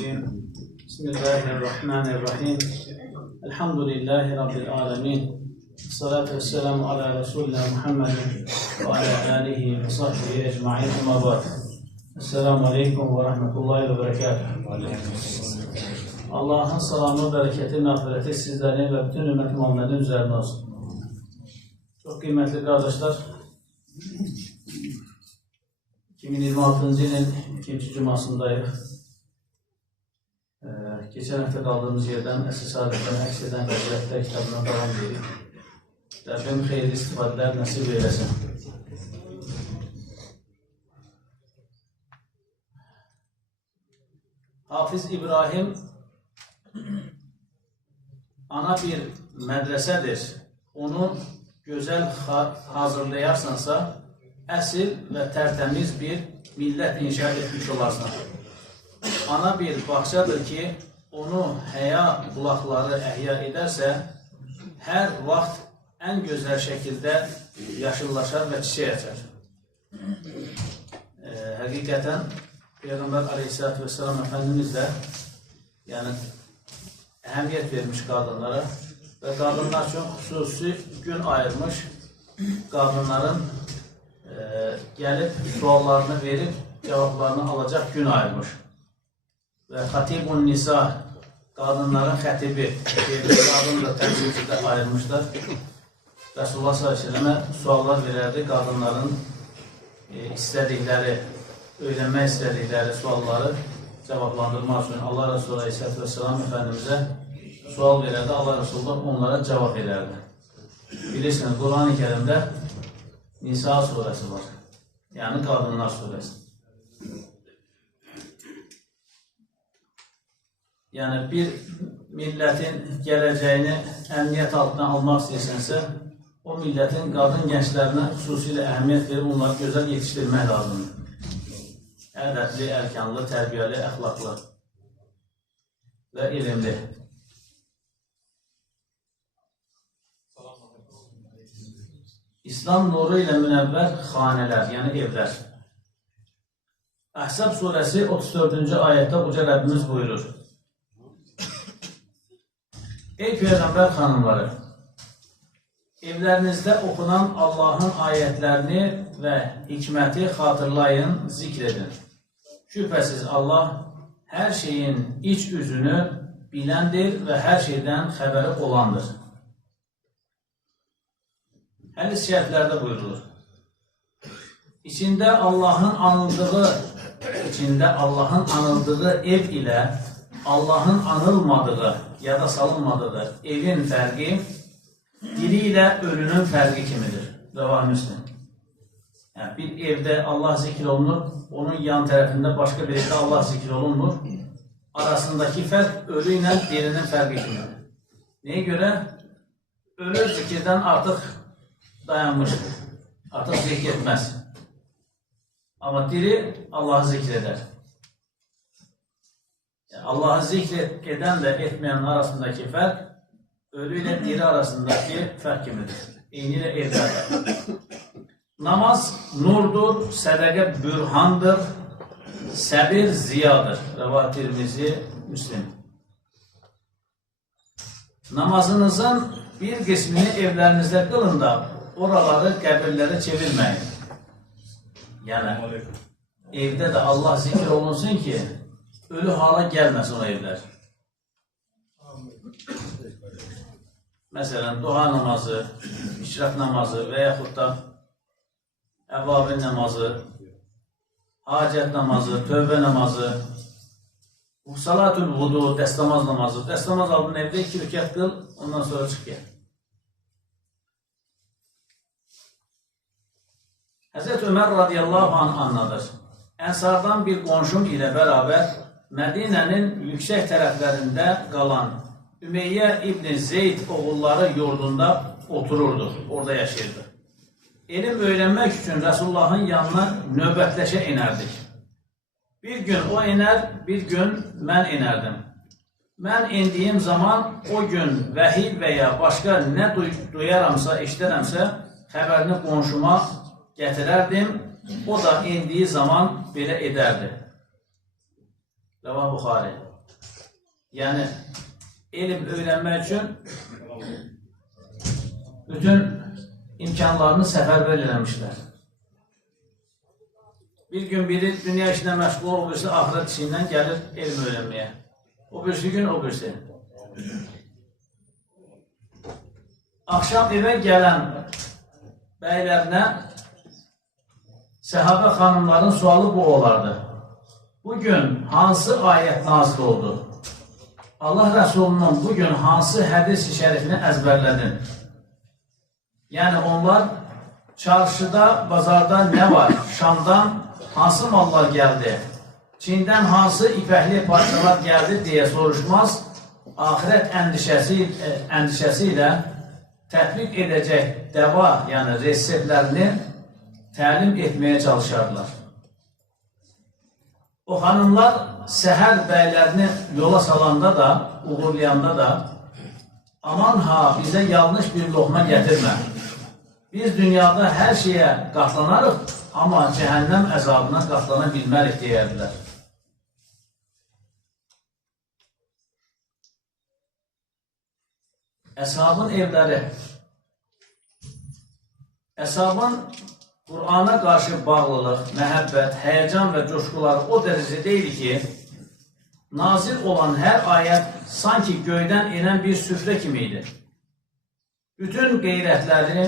الرجيم بسم الله الرحمن الرحيم الحمد لله رب العالمين الصلاة والسلام على رسولنا محمد وعلى آله وصحبه أجمعين أما بعد السلام عليكم ورحمة الله وبركاته. Allah'ın salamı, bereketi, mağfireti sizlerin ve bütün ümmet muhammedin üzerine olsun. Çok kıymetli kardeşler, 2026. yılın ikinci cumasındayız. Geçen hafta kaldığımız yerden Əsr Saadətdən Əks edən Vəziyyətlər kitabına devam edirik. Rabbim xeyirli istifadeler nasip eylesin. Hafiz İbrahim ana bir medresedir. Onu güzel hazırlayarsansa əsil və tərtəmiz bir millət inşa etmiş olarsan. Ana bir bağçadır ki, onu həya bulaqları əhya edərsə, hər vaxt ən gözəl şəkildə yaşıllaşar və çiçək açar. Həqiqətən, Peyğəmbər Aleyhisselatü Vesselam Efendimiz də əhəmiyyət vermiş qadınlara və qadınlar üçün xüsusi gün ayırmış, qadınların gəlib suallarını verib, cavablarını alacaq gün ayırmış. Və Xatibun Nisa, qadınların xətibi, qadın da təmsilcide ayrılmışlar. Resulullah s.ə.və suallar verərdi, qadınların istədikləri, öyrənmək istədikləri sualları cavablandırmaq üçün Allah Resulü Aleyhisselam Efendimizə sual verərdi, Allah Resulü onlara cavab verərdi. Bilirsiniz, Quran-ı Kerimdə Nisa surəsi var, yəni Qadınlar surəsi. Yəni bir millətin gələcəyini əmniyyət altına almaq istəyirsənsə, o millətin qadın gənclərinə xüsusilə əhəmiyyət verib onları gözəl yetişdirmək lazımdır. Ədəbli, ərkanlı, tərbiyəli, əxlaqlı və ilimli. İslam nuru ilə münəvvər xanələr, yəni evlər. Əhzab surəsi 34-cü ayətdə Uca Rəbbimiz buyurur. Ey Peyğəmbər xanımları, evlərinizdə oxunan Allahın ayətlərini və hikməti xatırlayın, zikr edin. Şübhəsiz Allah hər şeyin iç üzünü biləndir və hər şeydən xəbəri olandır. Hədis şəriflərdə buyurulur. İçində Allahın anıldığı ev ilə Allahın anılmadığı ya da salınmadığı evin fərqi diri ilə ölünün fərqi kimidir. Rəvah Müslim. Yəni, bir evdə Allah zikr olunur, onun yan tərəfində başqa bir evdə Allah zikr olunmur. Arasındakı fərq ölü ilə dirinin fərqi kimidir. Nəyə görə? Ölü zikirdən artıq dayanmışdır. Artıq zikr etməz. Amma diri Allah'ı zikr edər. Allah'ı zikr edən də etməyən arasındakı fərq ölü ilə diri arasındakı fərq kimidir. Eyni ilə evlərdir. Namaz nurdur, sədəqə bürhandır, səbir ziyadır. Rəvah Tirmizi, Müslim. Namazınızın bir qismini evlərinizdə qılın da oraları, qəbirləri çevirməyin. Yəni, evdə də Allah zikr olunsun ki, ölü hala gəlməsin o evlər. Məsələn, dua namazı, işrak namazı və yaxud da əvvabin namazı, hacət namazı, tövbə namazı, salatül vudu, dəstəmaz namazı. Dəstəmaz aldın evdə 2 rükət qıl, ondan sonra çıx gəl. Həzrət Ömər radiyallahu anh anladır. Ənsardan bir qonşum ilə bərabər Mədinənin yüksək tərəflərində qalan Ümeyyə İbn Zeyd oğulları yurdunda otururdu, orada yaşayırdı. Elm öyrənmək üçün Resulullahın yanına növbətləşə inərdik. Bir gün o iner, bir gün mən inərdim. Mən indiyim zaman o gün vəhiy və ya başqa nə duyaramsa, eşidərəmsə, xəbərini qonşuma gətirərdim, o da indiyi zaman belə edərdi. Rəvah Buxari. Yani elm öğrenmek üçün bütün imkanlarını səfərbər eləmişlər. Bir gün biri dünya işinə məşğul olur, birisi axirət işindən gəlir elm öyrənməyə. O birisi gün, o birisi. Akşam evə gələn bəylərinə səhabə xanımların sualı bu olardı. Bugün hansı ayət nazil oldu? Allah Rəsulunun bugün hansı hədis-i şərifini əzbərlədin? Yəni onlar çarşıda, bazarda nə var? Şamdan hansı mallar gəldi? Çindən hansı ipəkli parçalar gəldi deyə soruşmaz. Ahirət əndişəsi ilə tətbiq edəcək dəva, yəni reseptlərini təlim etməyə çalışardılar. O xanımlar səhər bəylərini yola salanda da, uğurlayanda da aman ha, bizə yanlış bir loğma gətirmə. Biz dünyada hər şeyə qatlanarıq, amma cəhənnəm əzabına qatlana bilmərik deyərdilər. Əshabın evləri. Əshabın Qur'ana qarşı bağlılıq, məhəbbət, həyəcan və coşquları o dərəcədə idi ki, nazil olan hər ayət sanki göydən enən bir süfrə kimi idi. Bütün qeyrətləri,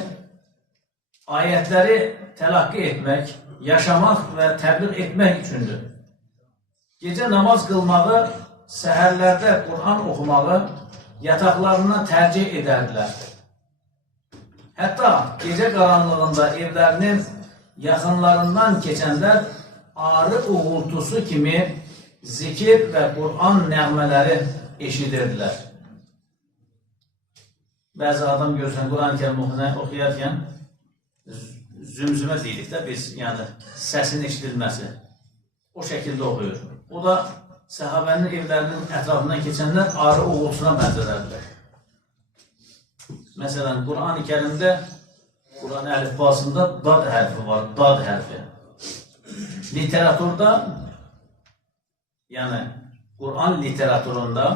ayətləri tələqqi etmək, yaşamaq və təbliğ etmək üçündür. Gecə namaz qılmağı, səhərlərdə Qur'an oxumağı yataqlarına tərcih edərdilər. Hətta gecə qaranlığında evlərinin yaxınlarından keçənlər arı uğultusu kimi zikir və Qur'an nəğmələri eşidirdilər. Bəzi adam görürsən, Qur'an-ı Kərim oxuyarkən zümzümə deyirik də biz, yəni səsin eşidilməsi. O şəkildə oxuyur. O da səhabənin evlərinin ətrafından keçənlər arı uğultusuna bənzədərlər. Məsələn, Qur'an-ı Kərimdə, Qur'an əlifbasında dad hərfi var, dad hərfi. Literaturda, yəni Qur'an literaturunda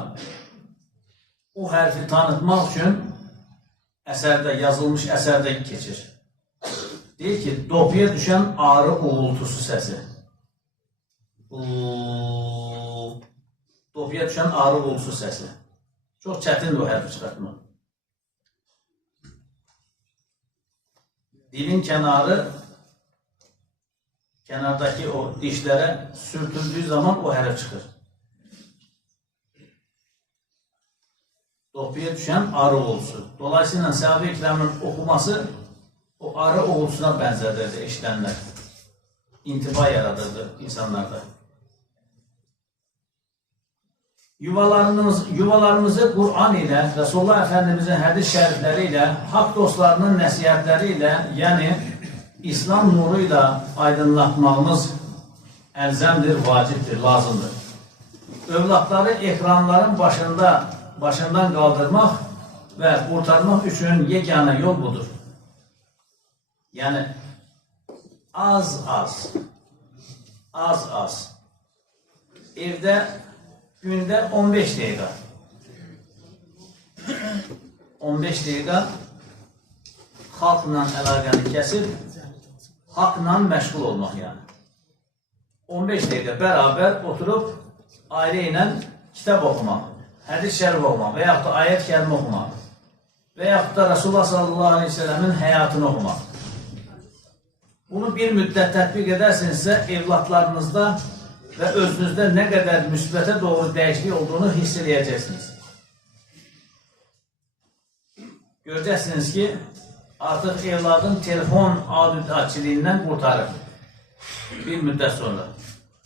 o hərfi tanıtmaq üçün əsərdə, yazılmış əsərdə keçir. Deyir ki, dopuya düşən arı uğultusu səsi. Dopuya düşən arı uğultusu səsi. Çox çətindir o hərfi çıxartmaq. Dilin kənardakı o dişlərə sürtüldüyü zaman o hərf çıxır. Dopuya düşən arı uğultusu. Dolayısıyla Səhabe-i İkramın oxuması o arı uğultusuna bənzədirdi eşidənlər. İntiba yaradırdı insanlarda. Yuvalarımızı Qur'an ilə, Resulullah Efendimizin hədis şərifləri ilə, haqq dostlarının nəsihətləri ilə, yəni İslam nuru ilə aydınlatmağımız əlzəmdir, vacibdir, lazımdır. Övladları ekranların başından qaldırmaq və qurtarmaq üçün yeganə yol budur. Yəni, az, evdə gündə 15 dəqiqə. 15 dəqiqə xalqla əlaqəni kəsib, haqla məşğul olmaq yəni. 15 dəqiqə bərabər oturub ailə ilə kitab oxumaq, hədis şərif oxumaq və yaxud da ayət kəlmə oxumaq və yaxud da Rasulullah sallallahu aleyhi ve sellemin həyatını oxumaq. Bunu bir müddət tətbiq edərsinizsə, evlatlarınızda və özünüzdə nə qədər müsbətə doğru dəyişiklik olduğunu hiss edəcəksiniz. Görəcəksiniz ki, artıq evladın telefon adətçiliyindən qurtarır bir müddət sonra.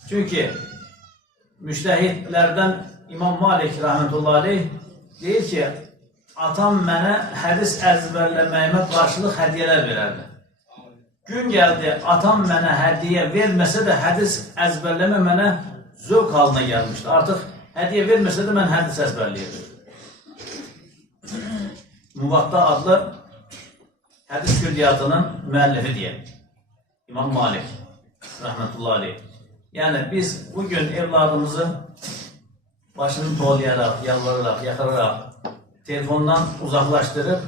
Çünki müştəhidlərdən İmam Malik rəhmətullahi aleyh deyir ki, atam mənə hədis əzbərləməyimə qarşılıq hədiyyələr verərdi. Gün gəldi, atam mənə hədiyyə verməsə də hədis əzbərləmə mənə zövq halına gəlmişdi. Artıq hədiyyə verməsə də mən hədis əzbərləyirdim. Muvatta adlı hədis külliyatının müəllifi deyək. İmam Malik rəhmətullahi aleyh. Yəni biz bugün evladımızı başını toğlayarak, yalvararak, yakararak, telefondan uzaklaştırıp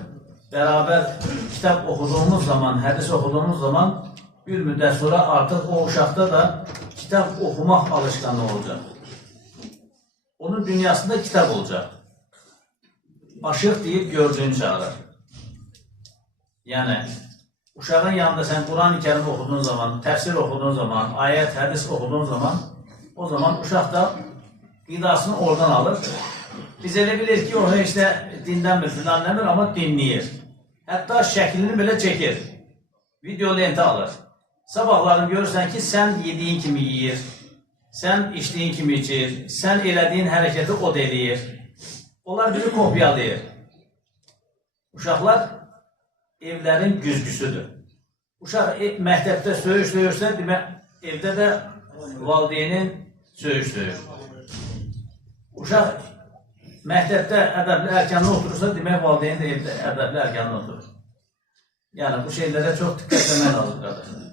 beraber kitap okuduğumuz zaman, hadis okuduğumuz zaman bir müddet sonra artık o uşakta da kitap okumak alışkanlığı olacak. Onun dünyasında kitap olacak. Aşık deyip gördüğünü çağırır. Yani uşağın yanında sen Kur'an-ı Kerim okuduğun zaman, tefsir okuduğun zaman, ayet, hadis okuduğun zaman o zaman uşak da gıdasını oradan alır. Biz elə bilir ki, o işte dinden bir filan demir ama dinleyir. Hatta şeklini bile çekir. Video lenti alır. Sabahların görürsen ki sen yediğin kimi yiyir, sen içtiğin kimi içir, sen elediğin hareketi o deliyir. Onlar bizi kopyalayır. Uşaqlar evlərin güzgüsüdür. Uşaq məktəbdə söyürsə, demək, evdə də valideynin söyür. Uşaq məktəbdə ədəbli ərkanlı oturursa, demək, valideyn də evdə ədəbli ərkanlı oturur. Yəni, bu şeylərə çox diqqət etmək lazım, qardaşlar.